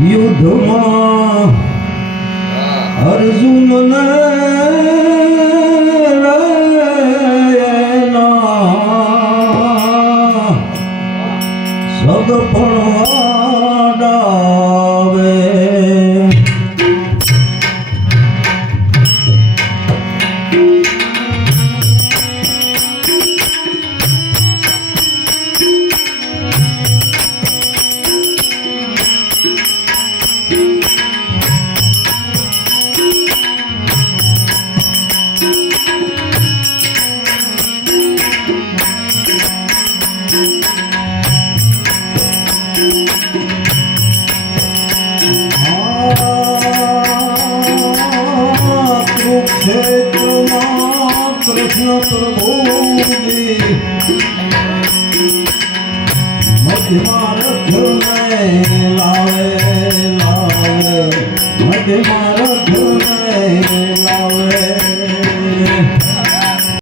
યુદ્ધમાં અર્જુનને સગપણ વાડાવે કૃષ્ણ પ્રભુજી મધ્યમાં રથને લાવે લાવે મધ્યમાં રથને લાવે